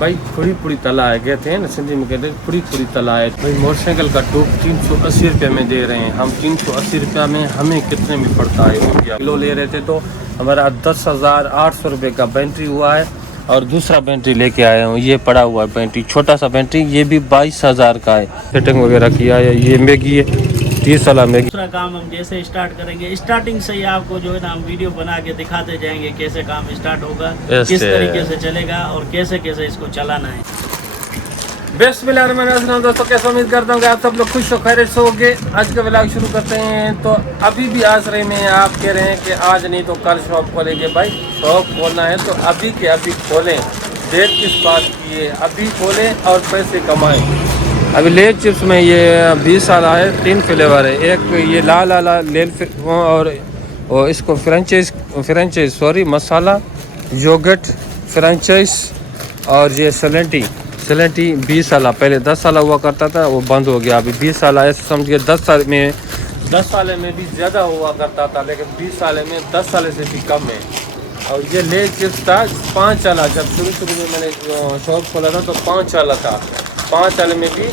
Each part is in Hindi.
भाई पूरी पूरी तला है, कहते हैं ना सिंधी में कहते हैं पूरी पूरी तला है। भाई मोटरसाइकिल का टूब 380 रुपये में दे रहे हैं हम। 380 रुपये में हमें कितने में पड़ता है? किलो ले रहे थे तो हमारा 10,800 रुपये का बैटरी हुआ है। और दूसरा बैटरी लेके आया हूँ, ये पड़ा हुआ है बैटरी, छोटा सा बैटरी, ये भी 22,000 का है। सेटिंग वगैरह किया है। ये मैगी है 30 वाला मैगी। दूसरा काम हम जैसे स्टार्ट करेंगे, स्टार्टिंग से ही आपको जो है ना हम वीडियो बना के दिखाते जाएंगे कैसे काम स्टार्ट होगा, किस तरीके से चलेगा और कैसे कैसे इसको चलाना है। बिस्मिल्लाहिर्रहमानिर्रहीम। दोस्तों कैसे उम्मीद करता हूँ कि आप सब लोग खुश हो, खैरियत से होंगे। आज का व्लॉग शुरू करते हैं। तो अभी भी आसरे में आप कह रहे हैं कि आज नहीं तो कल शॉप खोलेंगे। भाई शॉप खोलना है तो अभी के अभी खोलें, देर किस बात की है, अभी खोलें और पैसे कमाएं। अभी लेज चिप्स में ये 20 साल है, 3 फ्लेवर है। एक ये लाल वाला लेल और इसको फ्रेंचाइज सॉरी मसाला योगर्ट फ्रेंचाइज और ये सलेंटी 20 साल पहले 10 साल हुआ करता था, वो बंद हो गया। अभी 20 साल ऐसे समझिए 10 साल में भी ज़्यादा हुआ करता था, लेकिन 20 साल में 10 साल से भी कम है। और ये लेज चिप्स था 5 साल, जब शुरू में मैंने शॉप खोला था तो 5 साल था। 5 साल में भी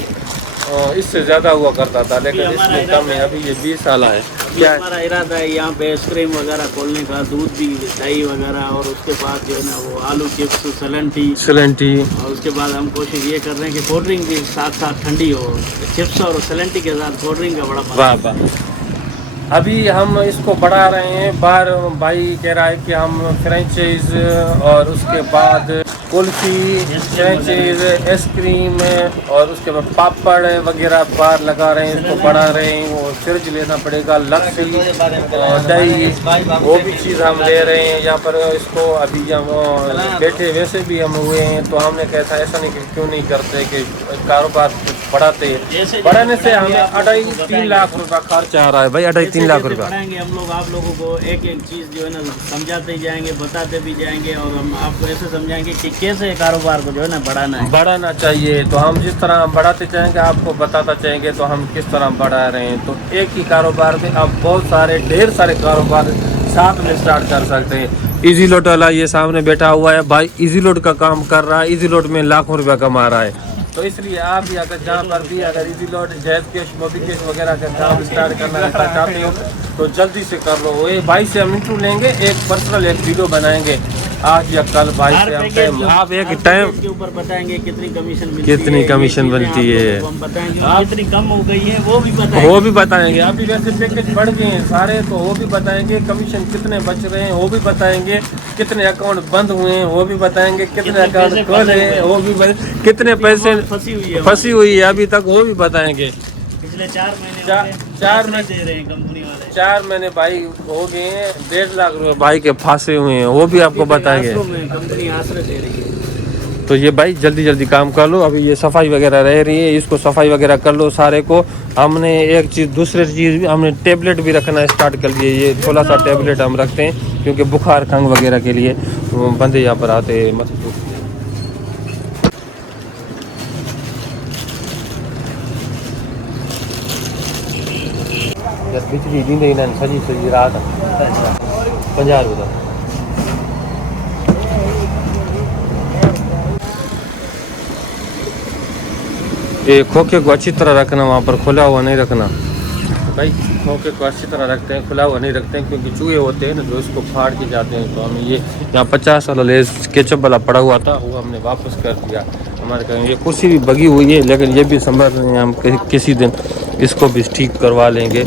इससे ज़्यादा हुआ करता था, लेकिन इसमें कम है। अभी ये 20 साल है। क्या हमारा इरादा है यहाँ पे आइसक्रीम वगैरह खोलने का, दूध भी, दही वगैरह, और उसके बाद जो है ना वो आलू चिप्स सलेंटी, और उसके बाद हम कोशिश ये कर रहे हैं कि कोल्ड ड्रिंक भी साथ साथ ठंडी हो। चिप्स और सलेंटी के साथ कोल्ड ड्रिंक का बड़ा मजा। अभी हम इसको बढ़ा रहे हैं। बाहर भाई कह रहा है कि हम फ्रेंचाइज और उसके बाद कुल्फी, फ्रेंचाइज, आइसक्रीम और उसके बाद पापड़ वगैरह बाहर लगा रहे हैं, इसको बढ़ा रहे हैं। वो फ्रिज लेना पड़ेगा, लस्सी, दही, वो भी चीज़ हम ले रहे हैं यहाँ पर। इसको अभी हम बैठे वैसे भी हम हुए हैं, तो हमने कैसा ऐसा नहीं कि क्यों नहीं करते कि कारोबार बढ़ाते। बढ़ाने से हमें 2.5-3 लाख रुपया खर्च आ रहा है। भाई 2.5-3 लाख रुपया बढ़ाएंगे हम लोग। आप लोगों को एक एक चीज़ जो है ना समझाते ही जाएंगे, बताते भी जाएंगे, और हम आपको ऐसे समझाएंगे कि कैसे कारोबार को जो है ना बढ़ाना चाहिए। तो हम जिस तरह बढ़ाते जाएंगे आपको बताता जाएंगे तो हम किस तरह बढ़ा रहे हैं। तो एक ही कारोबार में आप बहुत सारे ढेर सारे कारोबार साथ में स्टार्ट कर सकते हैं। इजी लोड वाला ये सामने बैठा हुआ है भाई, इजी लोड का काम कर रहा है, इजी लोड में लाखों रुपया कमा रहा है। तो इसलिए आप भी अगर जहाँ पर भी अगर Easyload, JazzCash, Mobicash वगैरह का काम स्टार्ट करना चाहते हो तो जल्दी से कर लो। ये भाई से हम इंटरव्यू लेंगे, एक पर्सनल एक वीडियो बनाएंगे आज या कल। भाई से आप एक टाइम के ऊपर बताएंगे कितनी कमीशन बनती है, हम बताएंगे कितनी कम हो गई है वो भी बताएंगे। अभी वैसे पैकेज बढ़ गए हैं सारे, तो वो भी बताएंगे। कमीशन कितने बच रहे हैं वो भी बताएंगे। कितने अकाउंट बंद हुए हैं वो भी बताएंगे। कितने अकाउंट खोले हैं वो भी, कितने पैसे फंसी हुई है अभी तक वो भी बताएंगे। पिछले 4 महीने दे रहे हैं कंपनी वाले। 4 महीने भाई हो गए हैं, 1.5 लाख रुपए भाई के फांसे हुए हैं, वो भी आपको बताएंगे। कंपनी आश्रय दे रही है। तो ये भाई जल्दी काम कर लो। अभी ये सफाई वगैरह रह रही है, इसको सफाई वगैरह कर लो सारे को। हमने एक चीज़ दूसरी चीज़ भी हमने टेबलेट भी रखना स्टार्ट कर दिए। ये थोड़ा सा टेबलेट हम रखते हैं क्योंकि बुखार खंग वगैरह के लिए बंदे यहाँ पर आते हैं। बिजली दी सजी रात 50 रुपये। ये खोखे को अच्छी तरह रखना, वहाँ पर खुला हुआ नहीं रखना भाई। खोखे को अच्छी तरह रखते हैं, खुला हुआ नहीं रखते हैं क्योंकि चूहे होते हैं ना जो इसको फाड़ के जाते हैं। तो हमें ये यहाँ 50 वाला लेस केचप वाला पड़ा हुआ था, वो हमने वापस कर दिया। हमारे कहीं ये कुर्सी भी बगी हुई है, लेकिन ये भी संभल रहे हैं हम, किसी दिन इसको भी ठीक करवा लेंगे।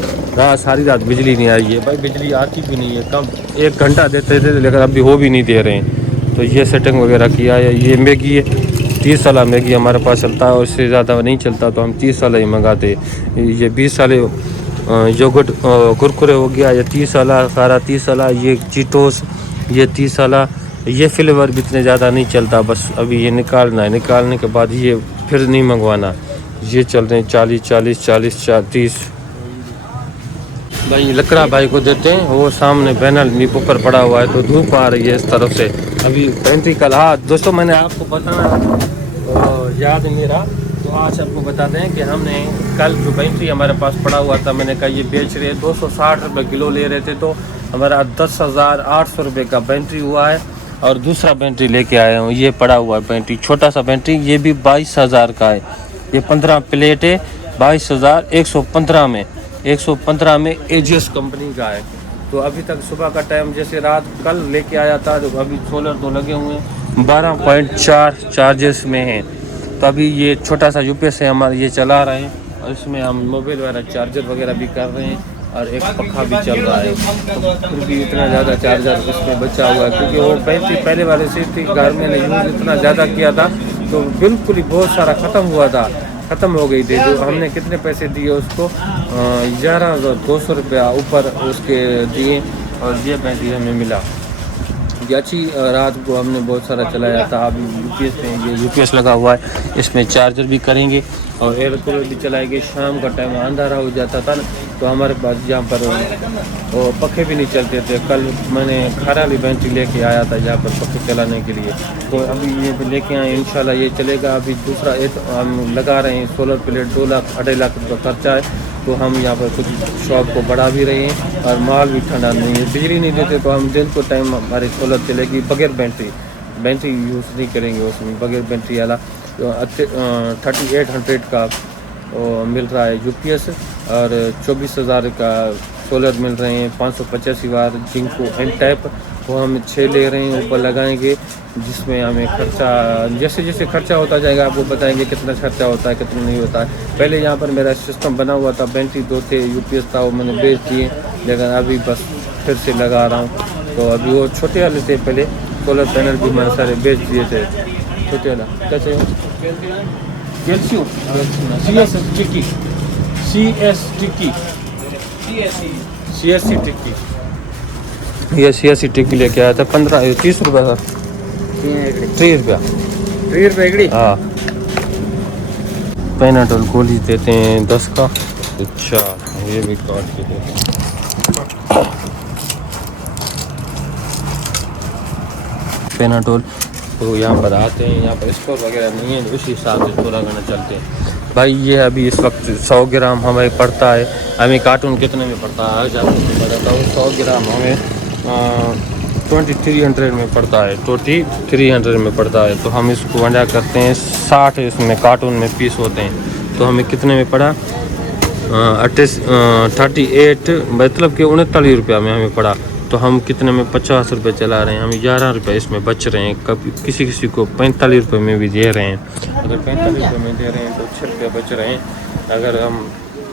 सारी रात बिजली नहीं आई है भाई, बिजली आती भी नहीं है। कम 1 घंटा देते थे लेकिन अभी वो भी नहीं दे रहे हैं। तो ये सेटिंग वगैरह किया है। ये मैगी है 30 साल मैगी हमारे पास चलता है, और इससे ज़्यादा नहीं चलता तो हम 30 साल ही मंगाते। ये 20 साल योगर्ट कुरकुरे हो गया, ये 30 साल सारा 30 साल। ये चीटोस ये 30 साल। ये फ्लेवर भी इतने ज़्यादा नहीं चलता, बस अभी ये निकालना है। निकालने के बाद ये फिर नहीं मंगवाना। ये चल रहे हैं 40 30। भाई लकड़ा भाई को देते हैं, वो सामने बैनर ऊपर पड़ा हुआ है तो धूप आ रही है इस तरफ से। अभी बैटरी कल, हाँ दोस्तों मैंने आपको बताना याद मेरा, तो आज आपको बताते हैं कि हमने कल जो बैटरी हमारे पास पड़ा हुआ था, मैंने कहा ये बेच रहे 260 रुपये किलो ले रहे थे, तो हमारा 10,800 रुपये का बैटरी हुआ है। और दूसरा बैटरी लेके आया हूँ, ये पड़ा हुआ है बैटरी, छोटा सा बैटरी, ये भी 22,000 का है। ये 15 प्लेट है, 22,115 में, 115 में एजीएस कंपनी का है। तो अभी तक सुबह का टाइम, जैसे रात कल लेके आया था, तो अभी सोलर तो लगे हुए हैं, 12.4 चार्जेस में है। तो अभी ये छोटा सा यूपीएस है हमारा, ये चला रहे हैं और इसमें हम मोबाइल वगैरह चार्जर वगैरह भी कर रहे हैं और एक पंखा भी चल रहा है। तो फिर भी इतना ज़्यादा चार्जर इसमें बचा हुआ है, क्योंकि वो बैटरी पहले वाले से थी, घर में यूज़ इतना ज़्यादा किया था तो बिल्कुल ही बहुत सारा ख़त्म हुआ था, ख़त्म हो गई थी। जो हमने कितने पैसे दिए उसको, 11,200 रुपया ऊपर उसके दिए और ये बैटरी हमें मिला। ये अच्छी रात को हमने बहुत सारा चलाया था। अभी यूपीएस में ये यूपीएस लगा हुआ है, इसमें चार्जर भी करेंगे और एयर कूलर भी चलाएंगे। शाम का टाइम अंधेरा हो जाता था ना, तो हमारे पास यहाँ पर वो पखे भी नहीं चलते थे। कल मैंने खराली बैटरी लेके आया था यहाँ पर पखे चलाने के लिए, तो अभी ये लेके आए, इंशाल्लाह ये चलेगा। अभी दूसरा एक हम लगा रहे हैं सोलर प्लेट, 2 लाख 2.5 लाख का खर्चा है। तो हम यहाँ पर कुछ शॉप को बढ़ा भी रहे हैं और माल भी ठंडा नहीं है। बिजली नहीं देते तो हम दिन को टाइम हमारी सोलर चलेगी बगैर बैटरी यूज़ नहीं करेंगे उसमें, बगैर बैटरी वाला। तो 3800 का मिल रहा है यूपीएस और 24,000 का सोलर मिल रहे हैं। 585 वाट जिनको एन टाइप, वो हम 6 ले रहे हैं, ऊपर लगाएंगे, जिसमें हमें खर्चा जैसे जैसे खर्चा होता जाएगा आपको बताएंगे कितना खर्चा होता है कितना नहीं होता है। पहले यहाँ पर मेरा सिस्टम बना हुआ था, बैटरी 2 थे, यूपीएस था, वो मैंने बेच दिए, लेकिन अभी बस फिर से लगा रहा हूँ। तो अभी वो छोटे वाले थे, पहले सोलर पैनल भी मैंने सारे बेच दिए थे। छोटे वाला क्या चाहिए, कैल्शियम CSC टिक्की, ये CSC टिक्की लेके आया था, 30 रुपये का, 30 रुपये। हाँ, पेनाडोल गोली देते हैं 10 का। अच्छा, ये भी काट के देते हैं। पेनाडोल तो यहाँ पर आते हैं, यहाँ पर स्टोर वगैरह नहीं है, उसी हिसाब से थोड़ा घना चलते हैं भाई। ये अभी इस वक्त 100 ग्राम हमें पड़ता है, हमें कार्टून कितने में पड़ता है आज आपको बताता हूँ। 100 ग्राम हमें 2300 में पड़ता है, 2300 में पड़ता है। तो हम इसको वंडा करते हैं, 60 इसमें कार्टून में पीस होते हैं। तो हमें कितने में पड़ा, 38 मतलब कि 39 रुपया में हमें पड़ा। तो हम कितने में 50 रुपये चला रहे हैं, हम 11 रुपये इसमें बच रहे हैं। कभी किसी को 45 रुपये में भी दे रहे हैं। अगर 45 रुपये में दे रहे हैं तो 6 रुपये बच रहे हैं। अगर हम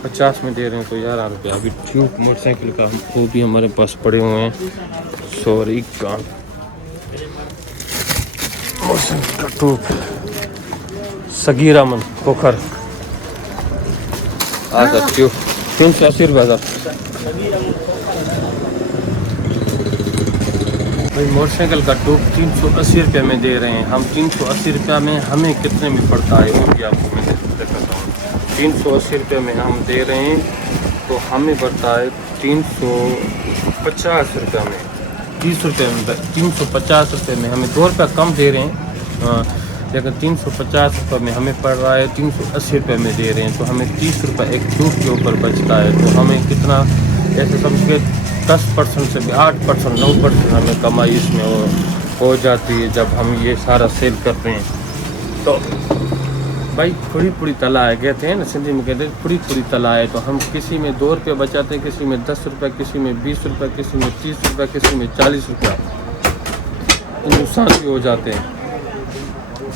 50 में दे रहे हैं तो 11 रुपये। अभी ट्यूब मोटरसाइकिल का वो भी हमारे पास पड़े हुए हैं, सॉरी का मोटरसाइकिल का ट्यूब, सगीरा मन पोखर आधा ट्यूब 380 रुपये का। भाई मोटरसाइकिल का ट्यूब 380 रुपये में दे रहे हैं हम। 380 रुपये में हमें कितने में पड़ता है वो भी आपको मैं दिखाता हूँ। 380 रुपये में हम दे रहे हैं तो हमें पड़ता है 350 रुपये में, 30 रुपये में, 350 रुपये में हमें 2 रुपये कम दे रहे हैं, लेकिन 350 रुपये में हमें पड़ रहा है, 380 रुपये में दे रहे हैं। तो हमें 30 रुपये एक ट्यूब के ऊपर बचता है। तो हमें कितना, ऐसे समझिए 10% से भी 8%, 9% हमें कमाई इसमें हो जाती है जब हम ये सारा सेल करते हैं। तो भाई पूरी तला है, कहते हैं ना सिंधी में, कहते हैं पूरी तला है। तो हम किसी में 2 रुपये बचाते हैं, किसी में 10 रुपये, किसी में 20 रुपये, किसी में 30 रुपये, किसी में 40 रुपया नुकसान भी हो जाते हैं।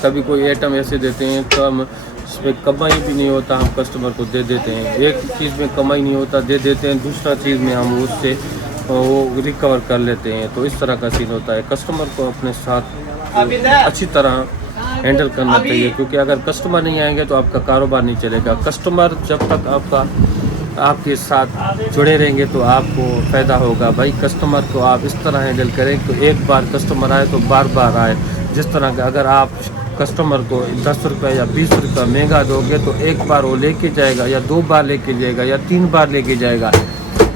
कभी कोई आइटम ऐसे देते हैं तो हम इसमें कमाई भी नहीं होता, हम कस्टमर को दे देते हैं। एक चीज़ में कमाई नहीं होता, दे देते हैं, दूसरा चीज़ में हम उससे वो रिकवर कर लेते हैं। तो इस तरह का सीन होता है। कस्टमर को अपने साथ अच्छी तरह हैंडल करना चाहिए, क्योंकि अगर कस्टमर नहीं आएंगे तो आपका कारोबार नहीं चलेगा। कस्टमर जब तक आपके साथ जुड़े रहेंगे तो आपको फ़ायदा होगा। भाई कस्टमर को आप इस तरह हैंडल करें तो एक बार कस्टमर आए तो बार बार आए। जिस तरह का अगर आप कस्टमर को 10 रुपये या 20 रुपये महंगा दोगे तो एक बार वो लेके जाएगा, या 2 बार लेके जाएगा, या 3 बार लेके जाएगा।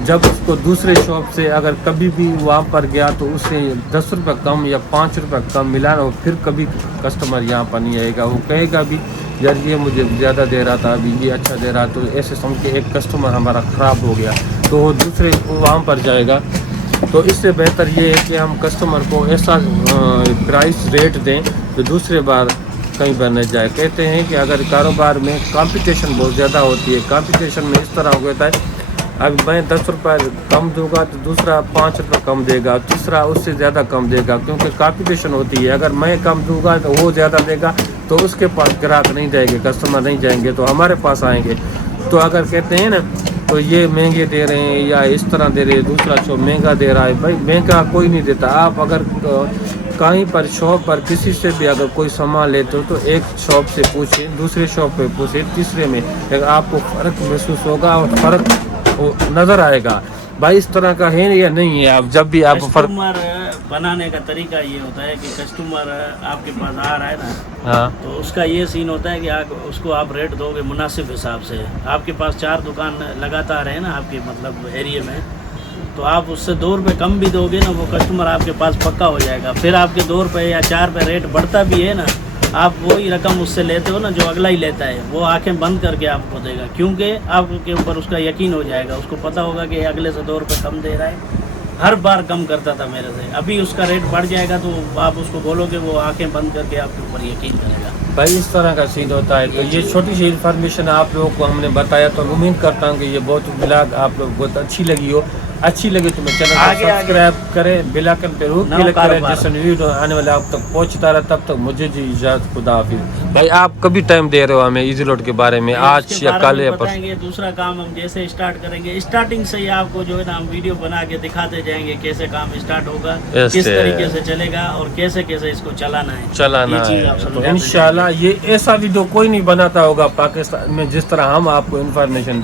जब उसको दूसरे शॉप से अगर कभी भी वहाँ पर गया तो उससे 10 रुपये कम या 5 रुपये कम मिला ना, फिर कभी कस्टमर यहाँ पर नहीं आएगा। वो कहेगा भी यार ये मुझे ज़्यादा दे रहा था, अभी ये अच्छा दे रहा। तो ऐसे समझ के एक कस्टमर हमारा ख़राब हो गया तो वो दूसरे वहाँ पर जाएगा तो इससे बेहतर ये है कि हम कस्टमर को ऐसा प्राइस रेट दें तो दूसरे बार कहीं पर न जाए। कहते हैं कि अगर कारोबार में कंपटीशन बहुत ज़्यादा होती है, कंपटीशन में इस तरह हो जाता है अब मैं 10 रुपये कम दूंगा तो दूसरा 5 रुपये कम देगा, तीसरा उससे ज़्यादा कम देगा, क्योंकि कंपटीशन होती है। अगर मैं कम दूंगा तो वो ज़्यादा देगा, तो उसके पास ग्राहक नहीं जाएंगे, कस्टमर नहीं जाएंगे, तो हमारे पास आएंगे। तो अगर कहते हैं ना तो ये महंगे दे रहे हैं या इस तरह दे रहे हैं, दूसरा शॉप महंगा दे रहा है, भाई महंगा कोई नहीं देता। आप अगर कहीं पर शॉप पर किसी से भी अगर कोई सामान लेते हो तो एक शॉप से पूछे, दूसरे शॉप पे पूछे, तीसरे में आपको फ़र्क महसूस होगा और फ़र्क नज़र आएगा। भाई इस तरह का है या नहीं है? आप जब भी आप कस्टमर बनाने का तरीका ये होता है कि कस्टमर आपके पास आ रहा है ना, हाँ तो उसका ये सीन होता है कि उसको आप रेट दोगे मुनासिब हिसाब से। आपके पास 4 दुकान लगातार है ना आपके मतलब एरिया में, तो आप उससे 2 रुपये कम भी दोगे ना, वो कस्टमर आपके पास पक्का हो जाएगा। फिर आपके 2 रुपये या 4 रुपये रेट बढ़ता भी है ना, आप वही रकम उससे लेते हो ना जो अगला ही लेता है, वो आंखें बंद करके आपको देगा, क्योंकि आपके ऊपर उसका यकीन हो जाएगा। उसको पता होगा कि अगले से 2 रुपये कम दे रहा है, हर बार कम करता था मेरे से, अभी उसका रेट बढ़ जाएगा तो आप उसको बोलोगे, वो आंखें बंद करके आपके ऊपर यकीन करेगा। भाई इस तरह का सीन होता है। तो ये छोटी सी इन्फॉर्मेशन आप लोगों को हमने बताया, तो उम्मीद करता हूँ कि ये बहुत ब्लॉग आप लोग बहुत अच्छी लगी हो। अच्छी लगी तो मैं चैनल को सब्सक्राइब करें, बेल आइकन पे क्लिक करें, जैसे वीडियो आने वाले आप तक पहुँचता रहा। तब तक मुझे जी इजाज़त, खुदा हाफिज़। भाई आप कभी टाइम दे रहे हो हमें इजी रोड के बारे में, आज या कल या बताएंगे। दूसरा काम हम जैसे स्टार्ट करेंगे, स्टार्टिंग से ही आपको जो है ना हम वीडियो बना के दिखाते जाएंगे कैसे काम स्टार्ट होगा, किस तरीके से चलेगा और कैसे कैसे इसको चलाना है। तो इंशाल्लाह ये ऐसा वीडियो कोई नहीं बनाता होगा पाकिस्तान में जिस तरह हम आपको इन्फॉर्मेशन